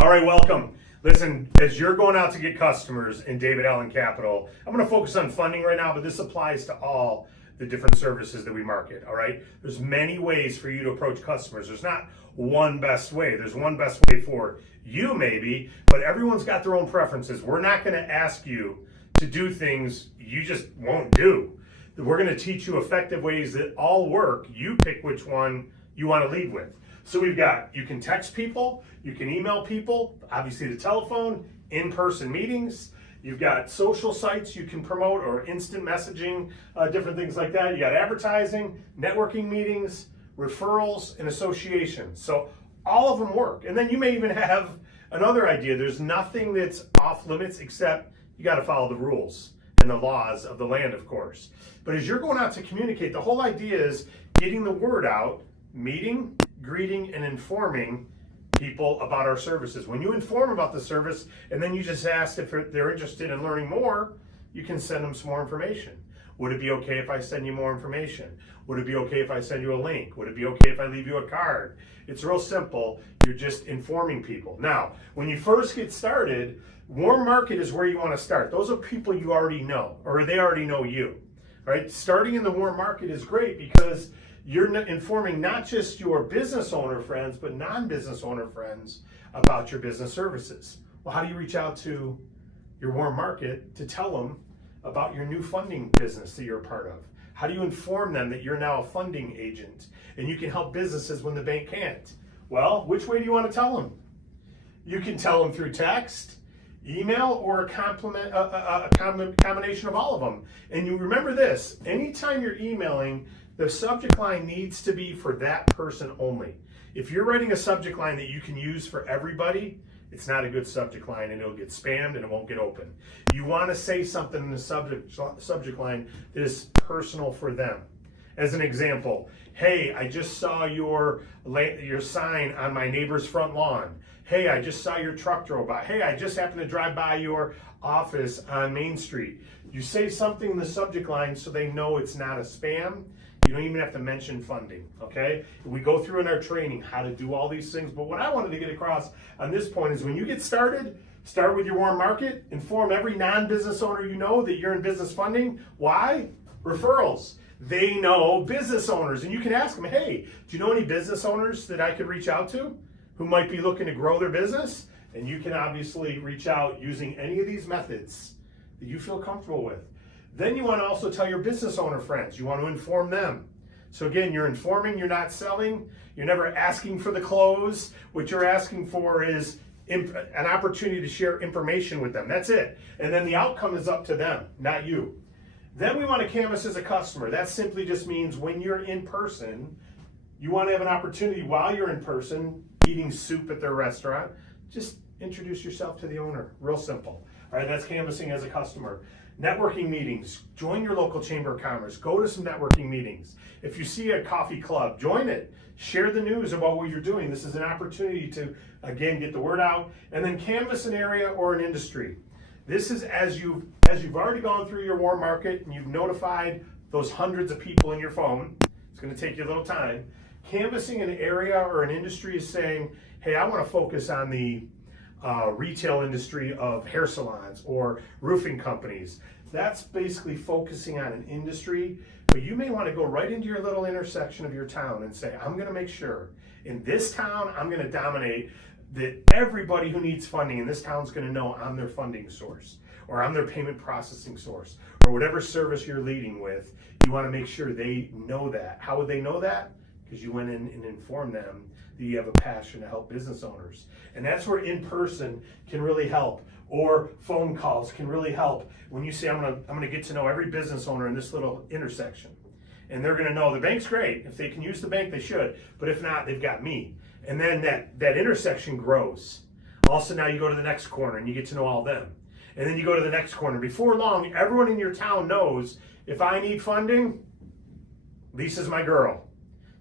All right, welcome. Listen, as you're going out to get customers in David Allen Capital, I'm going to focus on funding right now, but this applies to all the different services that we market, all right? There's many ways for you to approach customers. There's not one best way. There's one best way for you maybe, but everyone's got their own preferences. We're not going to ask you to do things you just won't do. We're going to teach you effective ways that all work. You pick which one you want to lead with. So we've got, you can text people, you can email people, obviously the telephone, in-person meetings. You've got social sites you can promote or instant messaging, different things like that. You got advertising, networking meetings, referrals, and associations. So all of them work. And then you may even have another idea. There's nothing that's off limits except you got to follow the rules and the laws of the land, of course. But as you're going out to communicate, the whole idea is getting the word out, meeting, greeting, and informing people about our services. When you inform about the service and then you just ask if they're interested in learning more, you can send them some more information. Would it be okay if I send you more information? Would it be okay if I send you a link? Would it be okay if I leave you a card? It's real simple. You're just informing people. Now, when you first get started, warm market is where you want to start. Those are people you already know, or they already know you. All right? Starting in the warm market is great because you're informing not just your business owner friends, but non-business owner friends about your business services. Well, how do you reach out to your warm market to tell them about your new funding business that you're a part of? How do you inform them that you're now a funding agent and you can help businesses when the bank can't? Well, which way do you want to tell them? You can tell them through text, email, or a combination of all of them. And you remember this, anytime you're emailing, the subject line needs to be for that person only. If you're writing a subject line that you can use for everybody, it's not a good subject line and it'll get spammed and it won't get open. You want to say something in the subject line that is personal for them. As an example, hey, I just saw your sign on my neighbor's front lawn. Hey, I just saw your truck drove by. Hey, I just happened to drive by your office on Main Street. You say something in the subject line so they know it's not a spam. You don't even have to mention funding, okay? We go through in our training how to do all these things, but what I wanted to get across on this point is when you get started, start with your warm market, inform every non-business owner you know that you're in business funding. Why? Referrals. They know business owners, and you can ask them, hey, do you know any business owners that I could reach out to who might be looking to grow their business? And you can obviously reach out using any of these methods that you feel comfortable with. Then you want to also tell your business owner friends. You want to inform them. So again, you're informing, you're not selling. You're never asking for the close. What you're asking for is an opportunity to share information with them. That's it. And then the outcome is up to them, not you. Then we want to canvas as a customer. That simply just means when you're in person, you want to have an opportunity while you're in person, eating soup at their restaurant, just introduce yourself to the owner. Real simple. All right, that's canvassing as a customer. Networking meetings, join your local chamber of commerce, go to some networking meetings. If you see a coffee club, join it. Share the news about what you're doing. This is an opportunity to, again, get the word out. And then canvass an area or an industry. This is as you've already gone through your warm market and you've notified those hundreds of people in your phone. It's going to take you a little time. Canvassing an area or an industry is saying, hey, I want to focus on the retail industry of hair salons or roofing companies. That's basically focusing on an industry, but you may want to go right into your little intersection of your town and say, I'm going to make sure in this town, I'm going to dominate that everybody who needs funding in this town is going to know I'm their funding source or I'm their payment processing source or whatever service you're leading with. You want to make sure they know that. How would they know that? Because you went in and informed them that you have a passion to help business owners. And that's where in-person can really help, or phone calls can really help. When you say, I'm gonna get to know every business owner in this little intersection. And they're gonna know the bank's great. If they can use the bank, they should. But if not, they've got me. And then that intersection grows. Also, now you go to the next corner and you get to know all them. And then you go to the next corner. Before long, everyone in your town knows, if I need funding, Lisa's my girl.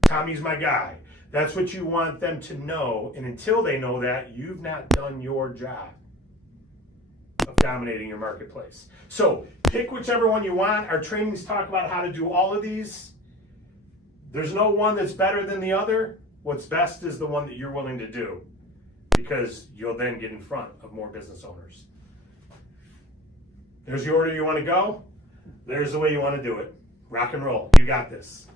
Tommy's my guy. That's what you want them to know. And until they know that, you've not done your job of dominating your marketplace. So pick whichever one you want. Our trainings talk about how to do all of these. There's no one that's better than the other. What's best is the one that you're willing to do. because you'll then get in front of more business owners. There's the order you want to go. There's the way you want to do it. Rock and roll. You got this.